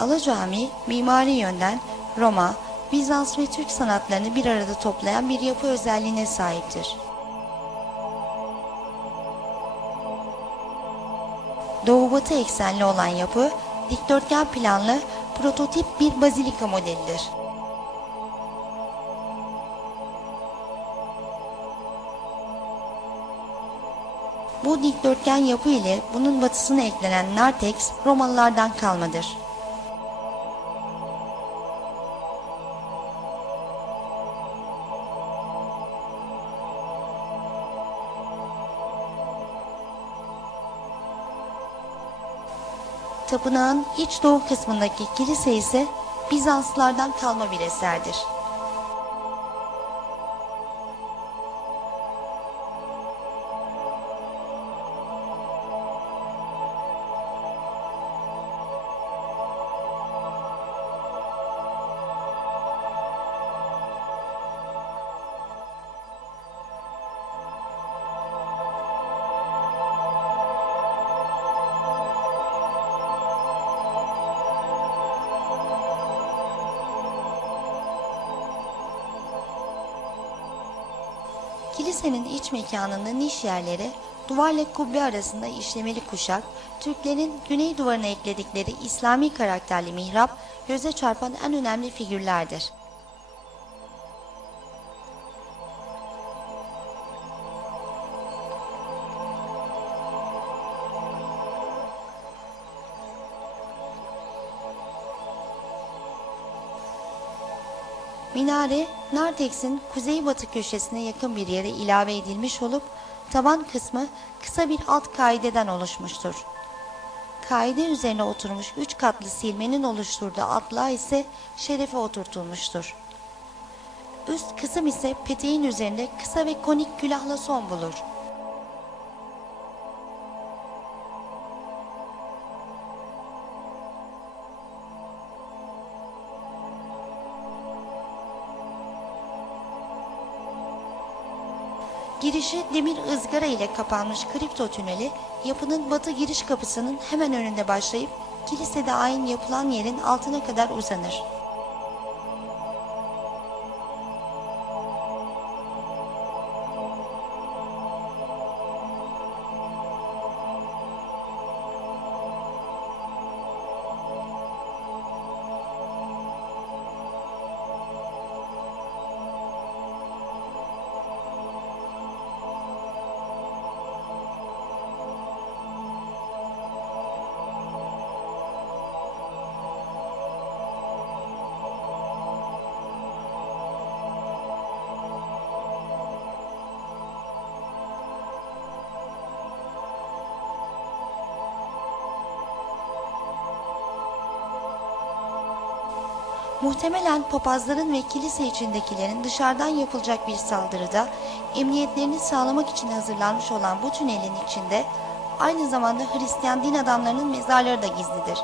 Ala Camii mimari yönden Roma, Bizans ve Türk sanatlarını bir arada toplayan bir yapı özelliğine sahiptir. Doğu-batı eksenli olan yapı, dikdörtgen planlı prototip bir bazilika modelidir. Bu dikdörtgen yapı ile bunun batısına eklenen narteks Romalılardan kalmadır. Tapınağın iç doğu kısmındaki kilise ise Bizanslılardan kalma bir eserdir. Kilisenin iç mekanında niş yerleri duvarla kubbe arasında işlemeli kuşak, Türklerin güney duvarına ekledikleri İslami karakterli mihrap göze çarpan en önemli figürlerdir. Minare, narteksin kuzeybatı köşesine yakın bir yere ilave edilmiş olup taban kısmı kısa bir alt kaideden oluşmuştur. Kaide üzerine oturmuş üç katlı silmenin oluşturduğu atlığa ise şerefe oturtulmuştur. Üst kısım ise peteğin üzerinde kısa ve konik külahla son bulur. Girişi demir ızgara ile kapanmış kripto tüneli yapının batı giriş kapısının hemen önünde başlayıp kilisede ayin yapılan yerin altına kadar uzanır. Muhtemelen papazların ve kilise içindekilerin dışarıdan yapılacak bir saldırıda emniyetlerini sağlamak için hazırlanmış olan bu tünelin içinde aynı zamanda Hristiyan din adamlarının mezarları da gizlidir.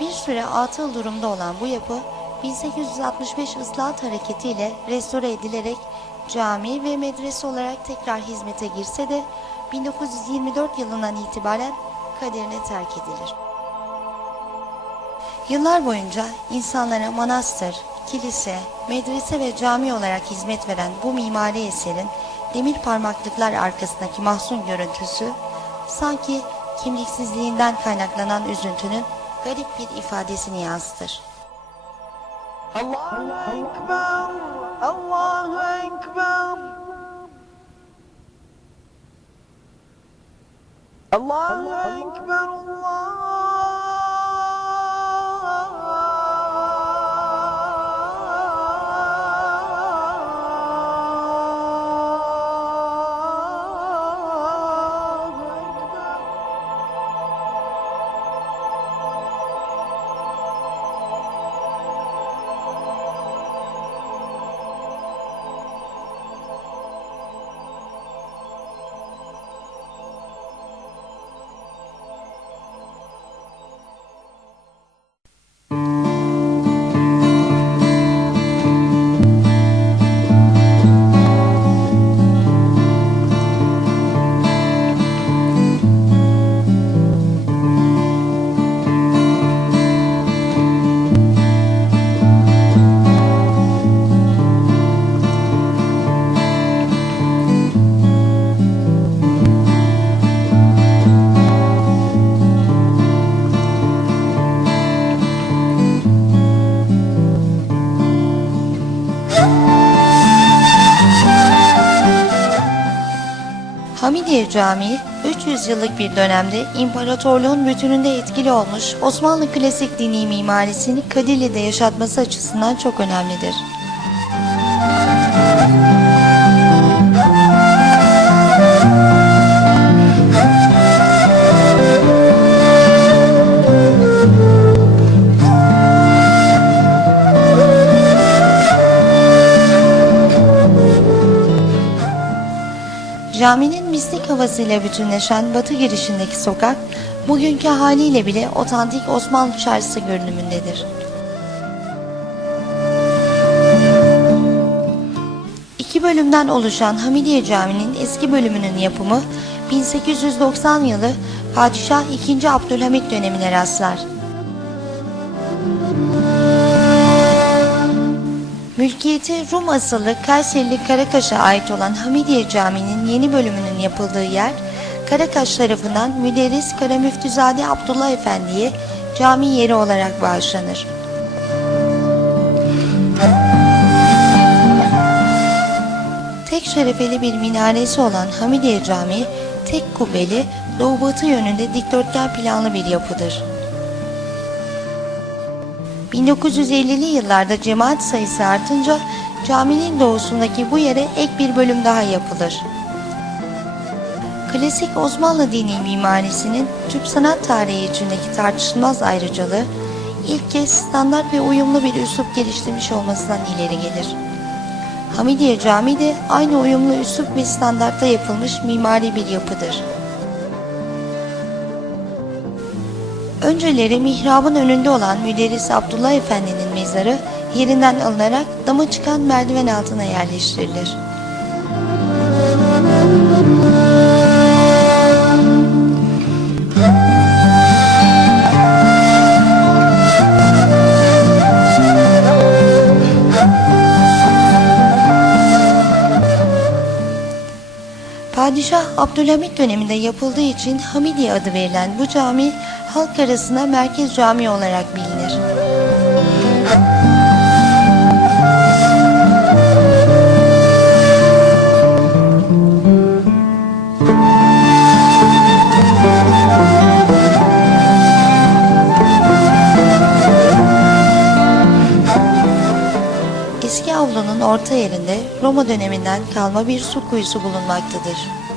Bir süre atıl durumda olan bu yapı 1865 ıslahat hareketiyle restore edilerek cami ve medrese olarak tekrar hizmete girse de 1924 yılından itibaren kaderine terk edilir. Yıllar boyunca insanlara manastır, kilise, medrese ve cami olarak hizmet veren bu mimari eserin demir parmaklıklar arkasındaki mahzun görüntüsü sanki kimliksizliğinden kaynaklanan üzüntünün garip bir ifadesini yansıtır. Allahu Ekber, Allahu Ekber, Allahu Ekber, Allahu Hamidiye Camii 300 yıllık bir dönemde imparatorluğun bütününde etkili olmuş Osmanlı klasik dini mimarisini Kadirli'de yaşatması açısından çok önemlidir. Caminin mistik havasıyla bütünleşen batı girişindeki sokak, bugünkü haliyle bile otantik Osmanlı çarşısı görünümündedir. İki bölümden oluşan Hamidiye Camii'nin eski bölümünün yapımı 1890 yılı Padişah II. Abdülhamit dönemine rastlar. Mülkiyeti Rum asıllı Kayserili Karakaş'a ait olan Hamidiye Camii'nin yeni bölümünün yapıldığı yer, Karakaş tarafından Müderris Karamüftüzade Abdullah Efendi'ye cami yeri olarak bağışlanır. Tek şerefeli bir minaresi olan Hamidiye Camii, tek kubbeli, doğu-batı yönünde dikdörtgen planlı bir yapıdır. 1950'li yıllarda cemaat sayısı artınca caminin doğusundaki bu yere ek bir bölüm daha yapılır. Klasik Osmanlı dini mimarisinin Türk sanat tarihi içindeki tartışılmaz ayrıcalığı ilk kez standart ve uyumlu bir üslup geliştirmiş olmasından ileri gelir. Hamidiye Camii de aynı uyumlu üslup ve standartta yapılmış mimari bir yapıdır. Önceleri mihrabın önünde olan Müderris Abdullah Efendi'nin mezarı yerinden alınarak dama çıkan merdiven altına yerleştirilir. Padişah Abdülhamit döneminde yapıldığı için Hamidiye adı verilen bu cami halk arasında merkez cami olarak bilinir. Eski avlunun orta yerinde Roma döneminden kalma bir su kuyusu bulunmaktadır.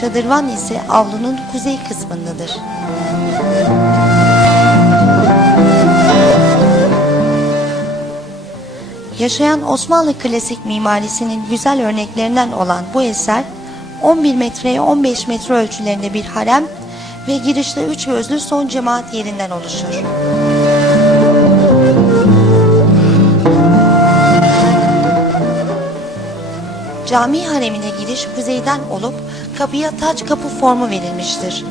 Şadırvan ise avlunun kuzey kısmındadır. Yaşayan Osmanlı klasik mimarisinin güzel örneklerinden olan bu eser 11 metreye 15 metre ölçülerinde bir harem ve girişte üç gözlü son cemaat yerinden oluşur. Cami haremine giriş kuzeyden olup kapıya taç kapı formu verilmiştir.